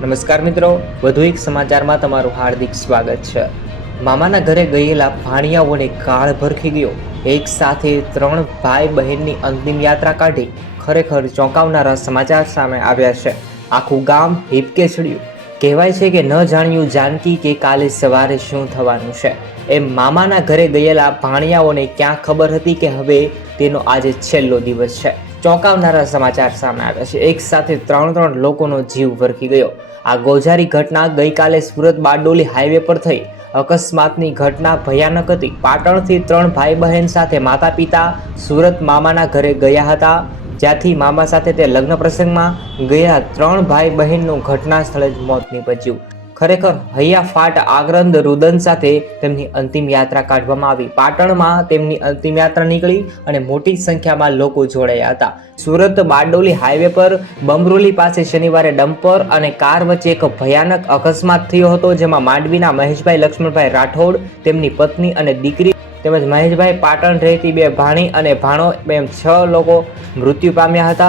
નમસ્કાર મિત્રો, વધુ એક સમાચારમાં તમારું હાર્દિક સ્વાગત છે। મામાના ઘરે ગયેલા ભાણિયાઓને કાળ ભરખી ગયો। એક સાથે 3 ભાઈ બહેનની અંતિમ યાત્રા કાઢી। ખરેખર ચોંકાવનારા સમાચાર સામે આવ્યા છે। આખું ગામ હિબકે ચડ્યું। કહેવાય છે કે ન જાણ્યું જાનકી કે કાલે સવારે શું થવાનું છે। એમ મામાના ઘરે ગયેલા ભાણિયાઓને ક્યાં ખબર હતી કે હવે તેનો આજે છેલ્લો દિવસ છે। ચોંકાવનારા સમાચાર સામે આવ્યા છે। એક સાથે 3 લોકોનો જીવ વરખી ગયો। આ ગોઝારી ઘટના ગઈકાલે સુરત બારડોલી હાઈવે પર થઈ। અકસ્માતની ઘટના ભયાનક હતી। પાટણથી 3 ભાઈ બહેન સાથે માતા પિતા સુરત મામાના ઘરે ગયા હતા, જ્યાંથી મામા સાથે તે લગ્ન પ્રસંગમાં ગયા 3 ભાઈ બહેનનું ઘટના સ્થળે જ મોત નીપજ્યું। ખરેખર હૈયાફાટ આગ્રંદ રુદન સાથે તેમની અંતિમ યાત્રા કાઢવામાં આવી। પાટણમાં તેમની અંતિમ યાત્રા નીકળી અને મોટી સંખ્યામાં લોકો જોડાયા હતા। સુરત બારડોલી હાઈવે પર બમરોલી પાસે શનિવારે ડમ્પર અને કાર વચ્ચે એક ભયાનક અકસ્માત થયો હતો, જેમાં માંડવીના મહેશભાઈ લક્ષ્મણભાઈ રાઠોડ, તેમની પત્ની અને દીકરી તેમજ મહેશભાઈ પાટણ રહેતી 2 ભાણી અને ભાણો એમ 6 લોકો મૃત્યુ પામ્યા હતા।